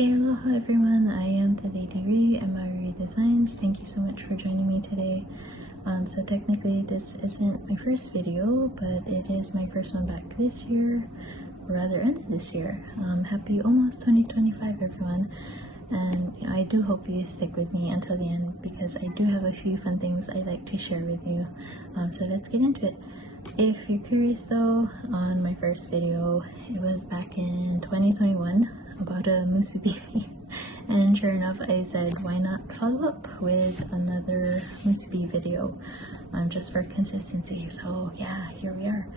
Okay, aloha everyone, I am the Lady Ray at Maui Designs. Thank you so much for joining me today. So technically this isn't my first video, but it is my first one back this year, or rather end of this year. Happy almost 2025 everyone, and I do hope you stick with me until the end because I do have a few fun things I'd like to share with you. So let's get into it. If you're curious though, on my first video, it was back in 2021 about a Musubi and sure enough I said why not follow up with another Musubi video just for consistency. So yeah, here we are.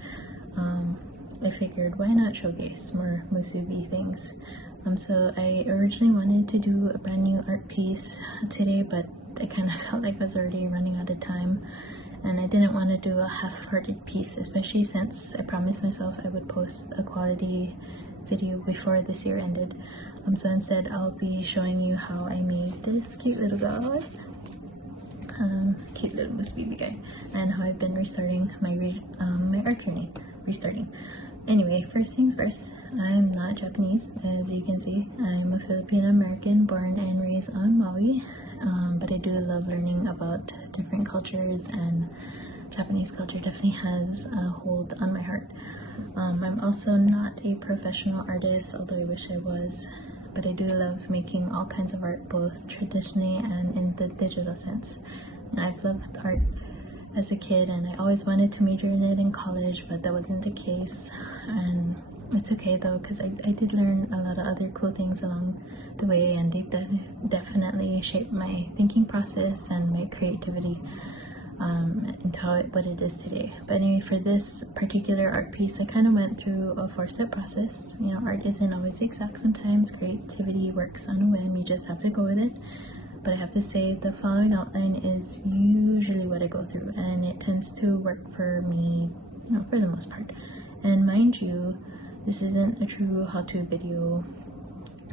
I figured why not showcase more Musubi things. So I originally wanted to do a brand new art piece today, but I kind of felt like I was already running out of time and I didn't want to do a half-hearted piece, especially since I promised myself I would post a quality video before this year ended. So instead I'll be showing you how I made this cute little guy, cute little Musubi guy, and how I've been restarting my my art journey. Anyway, first things first, I'm not Japanese, as you can see. I'm a Filipino American born and raised on Maui, but I do love learning about different cultures, and Japanese culture definitely has a hold on my heart. I'm also not a professional artist, although I wish I was, but I do love making all kinds of art, both traditionally and in the digital sense. And I've loved art as a kid, and I always wanted to major in it in college, but that wasn't the case. And it's okay though, because I did learn a lot of other cool things along the way, and they've definitely shaped my thinking process and my creativity into what it is today. But anyway, for this particular art piece, I kind of went through a 4-step process. You know, art isn't always exact sometimes. Creativity works on a whim, you just have to go with it. But I have to say the following outline is usually what I go through, and it tends to work for me, you know, for the most part. And mind you, this isn't a true how-to video,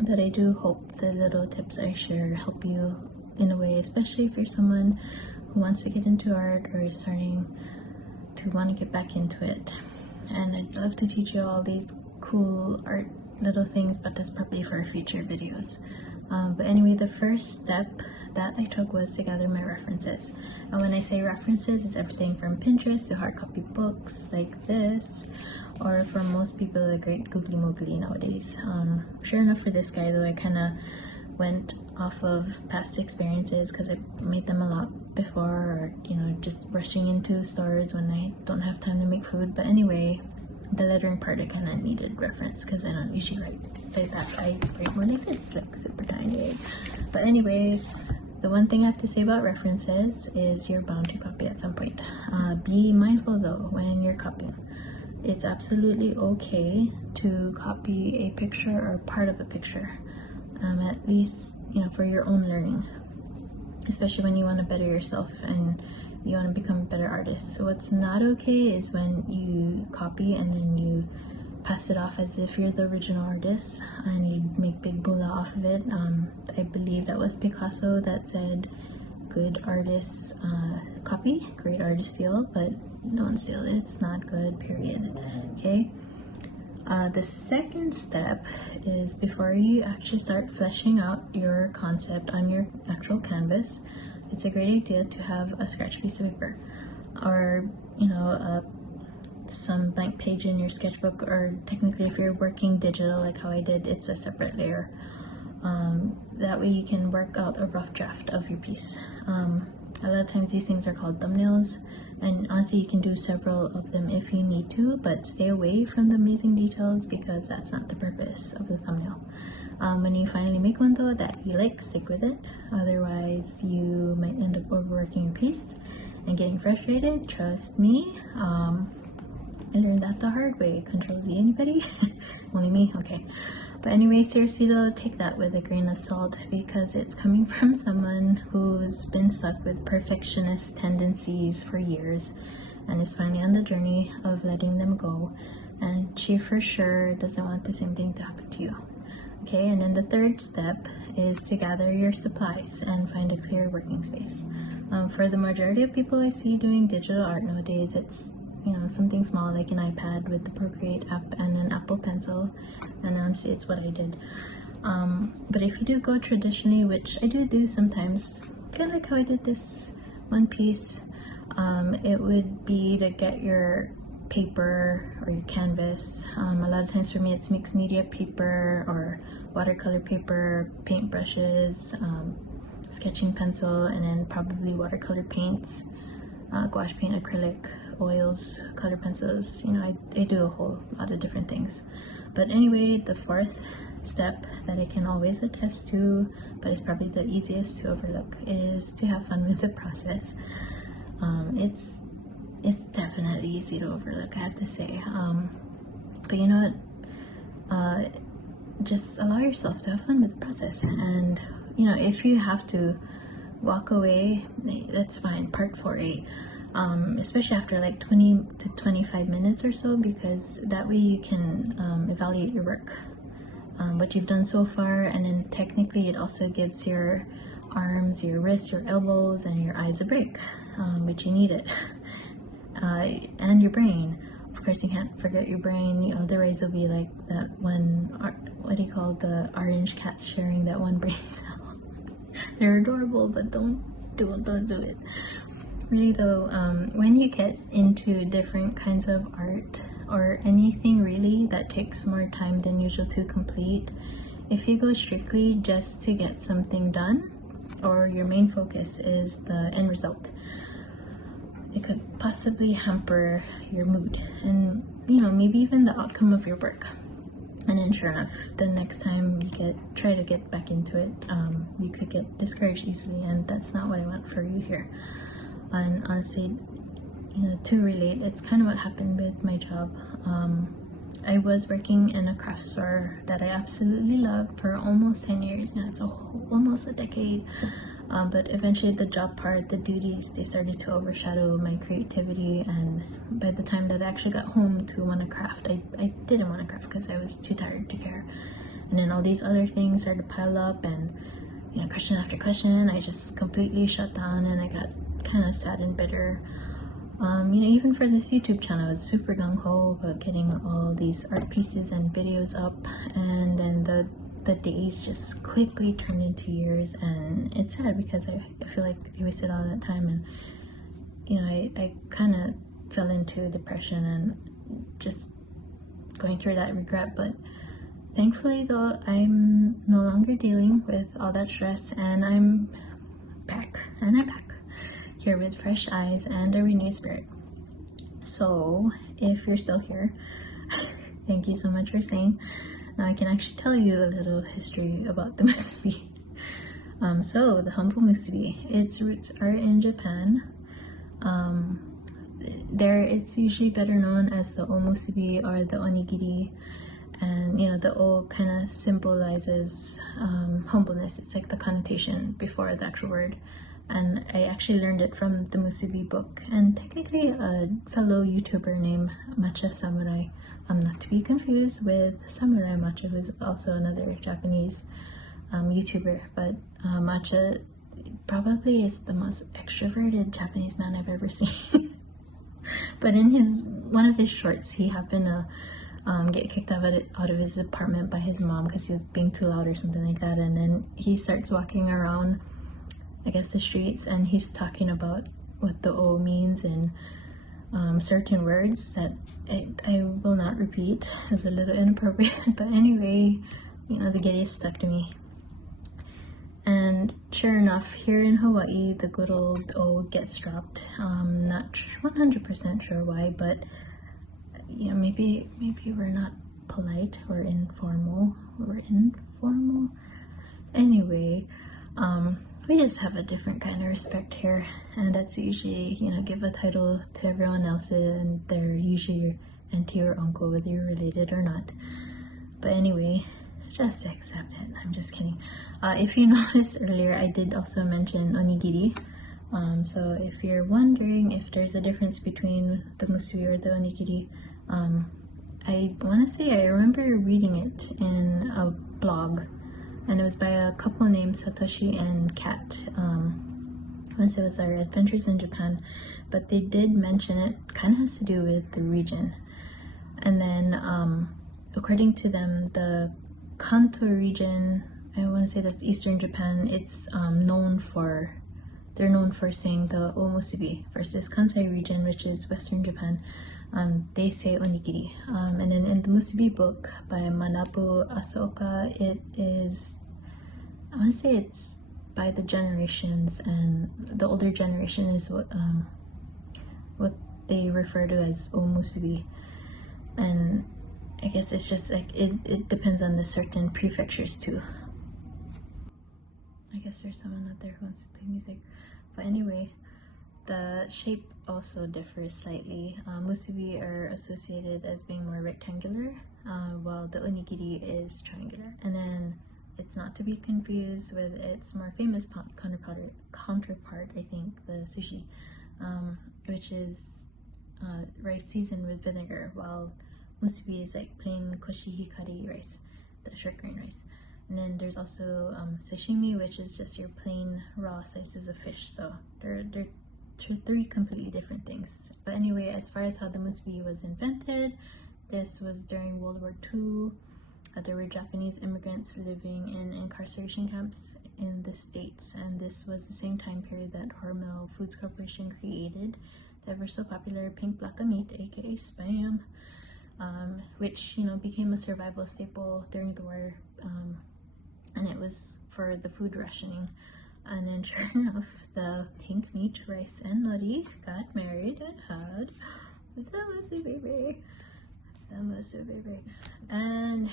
but I do hope the little tips I share help you in a way, especially if you're someone who wants to get into art or is starting to want to get back into it. And I'd love to teach you all these cool art little things, but that's probably for future videos. But anyway, the first step that I took was to gather my references. And when I say references, it's everything from Pinterest to hard copy books like this, or for most people, the great googly moogly nowadays. Sure enough, for this guy though, I kind of went off of past experiences because I made them a lot before, or you know, just rushing into stores when I don't have time to make food. But anyway, the lettering part I kind of needed reference because I don't usually write like that. I write more like this, like super tiny. But anyway, the one thing I have to say about references is you're bound to copy at some point. Be mindful though when you're copying. It's absolutely okay to copy a picture or part of a picture, at least, you know, for your own learning, especially when you want to better yourself and you want to become a better artist. So what's not okay is when you copy and then you pass it off as if you're the original artist and you make big boolah off of it. I believe that was Picasso that said, good artists copy, great artists steal, but don't steal it, it's not good, period. Okay. The second step is before you actually start fleshing out your concept on your actual canvas, it's a great idea to have a scratch piece of paper, or you know, some blank page in your sketchbook, or technically if you're working digital like how I did, it's a separate layer. That way you can work out a rough draft of your piece. A lot of times these things are called thumbnails, and honestly you can do several of them if you need to, but stay away from the amazing details because that's not the purpose of the thumbnail. When you finally make one though that you like, stick with it, otherwise you might end up overworking your piece and getting frustrated. Trust me, I learned that the hard way. Control Z, anybody? Only me? Okay. But anyway, seriously though, take that with a grain of salt because it's coming from someone who's been stuck with perfectionist tendencies for years and is finally on the journey of letting them go, and she for sure doesn't want the same thing to happen to you. Okay, and then the third step is to gather your supplies and find a clear working space. For the majority of people I see doing digital art nowadays, it's, you know, something small like an iPad with the Procreate app and an Apple Pencil, and honestly it's what I did. But if you do go traditionally, which I do sometimes, kind of like how I did this one piece, it would be to get your paper or your canvas. A lot of times for me it's mixed media paper or watercolor paper, paint brushes, sketching pencil, and then probably watercolor paints, gouache paint, acrylic, oils, color pencils. You know, I do a whole lot of different things. But anyway, the fourth step that I can always attest to, but it's probably the easiest to overlook, is to have fun with the process. It's definitely easy to overlook, I have to say. But you know what? Just allow yourself to have fun with the process. And you know, if you have to walk away, that's fine. Part 4A. Especially after like 20 to 25 minutes or so, because that way you can evaluate your work, what you've done so far, and then technically it also gives your arms, your wrists, your elbows, and your eyes a break, which you need it. And your brain. Of course, you can't forget your brain. You know, otherwise it'll be like that one, what do you call the orange cats sharing that one brain cell. They're adorable, but don't do it. Really though, when you get into different kinds of art or anything really that takes more time than usual to complete, if you go strictly just to get something done, or your main focus is the end result, it could possibly hamper your mood and, you know, maybe even the outcome of your work. And then sure enough, the next time you try to get back into it, you could get discouraged easily, and that's not what I want for you here. And honestly, you know, to relate, it's kind of what happened with my job. I was working in a craft store that I absolutely loved for almost 10 years now. It's almost a decade. But eventually the job part, the duties, they started to overshadow my creativity, and by the time that I actually got home to want to craft, I didn't want to craft because I was too tired to care. And then all these other things started to pile up, and you know, question after question, I just completely shut down, and I got kind of sad and bitter. You know, even for this YouTube channel, I was super gung-ho about getting all these art pieces and videos up, and then the days just quickly turned into years, and it's sad because I feel like I wasted all that time, and you know, I kind of fell into depression and just going through that regret. But thankfully though, I'm no longer dealing with all that stress, and I'm back here with fresh eyes and a renewed spirit. So if you're still here, thank you so much for staying. Now I can actually tell you a little history about the Musubi. So the humble Musubi, its roots are in Japan. There it's usually better known as the O Musubi or the onigiri, and you know, the O kind of symbolizes humbleness. It's like the connotation before the actual word. And I actually learned it from the Musubi book, and technically a fellow YouTuber named Matcha Samurai, not to be confused with Samurai Matcha, who's also another Japanese YouTuber. But Matcha probably is the most extroverted Japanese man I've ever seen. But in one of his shorts, he happened to get kicked out of his apartment by his mom because he was being too loud or something like that, and then he starts walking around, I guess, the streets, and he's talking about what the O means in certain words that I will not repeat, as a little inappropriate. But anyway, you know, the giddy stuck to me. And sure enough, here in Hawaii, the good old O gets dropped. Not 100% sure why, but you know, maybe we're not polite, we're informal. Anyway, we just have a different kind of respect here, and that's usually, you know, give a title to everyone else, and they're usually your auntie or uncle, whether you're related or not. But anyway, just accept it. I'm just kidding. If you noticed earlier, I did also mention onigiri. So if you're wondering if there's a difference between the musubi or the onigiri, I want to say I remember reading it in a blog, and it was by a couple named Satoshi and Kat. Once it was our adventures in Japan, but they did mention it kind of has to do with the region. And then according to them, the Kanto region, I want to say that's eastern Japan, it's they're known for saying the o musubi, versus Kansai region, which is western Japan, they say onigiri. And then in the Musubi book by Manabu Asaoka, it is, I want to say it's by the generations, and the older generation is what they refer to as o musubi. And I guess it's just like it depends on the certain prefectures too. I guess there's someone out there who wants to play music. But anyway, the shape also differs slightly. Musubi are associated as being more rectangular, while the onigiri is triangular. And then it's not to be confused with its more famous counterpart, I think, the sushi, which is rice seasoned with vinegar, while musubi is like plain koshihikari rice, the short grain rice. And then there's also sashimi, which is just your plain raw slices of fish. So they're three completely different things. But anyway, as far as how the musubi was invented, this was during World War II. There were Japanese immigrants living in incarceration camps in the States, and this was the same time period that Hormel Foods Corporation created the ever so popular pink black meat, aka Spam, which, you know, became a survival staple during the war, and it was for the food rationing. And then sure enough, the pink meat, rice, and nori got married and had the Musubi. And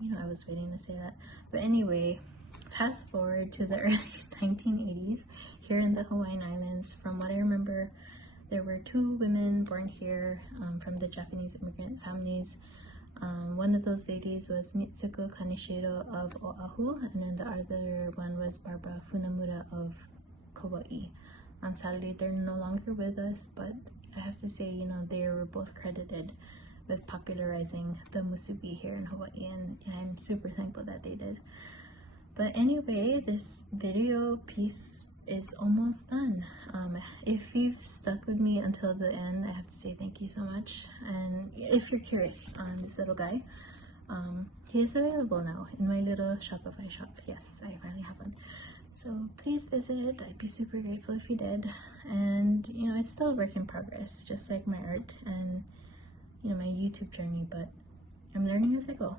you know, I was waiting to say that. But anyway, fast forward to the early 1980s here in the Hawaiian Islands. From what I remember, there were 2 women born here from the Japanese immigrant families. One of those ladies was Mitsuko Kaneshiro of Oahu, and then the other one was Barbara Funamura of Kauai. Sadly, they're no longer with us, but I have to say, you know, they were both credited with popularizing the musubi here in Hawaii, and I'm super thankful that they did. But anyway, this video piece is almost done. If you've stuck with me until the end, I have to say thank you so much. And if you're curious on this little guy, he is available now in my little Shopify shop. Yes, I finally have one. So please visit. I'd be super grateful if you did. And you know, it's still a work in progress, just like my art and, you know, my YouTube journey, but I'm learning as I go.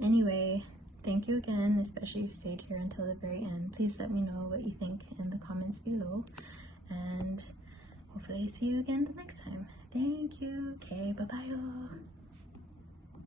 Anyway, thank you again, especially if you stayed here until the very end. Please let me know what you think in the comments below, and hopefully I see you again the next time. Thank you. Okay, bye-bye.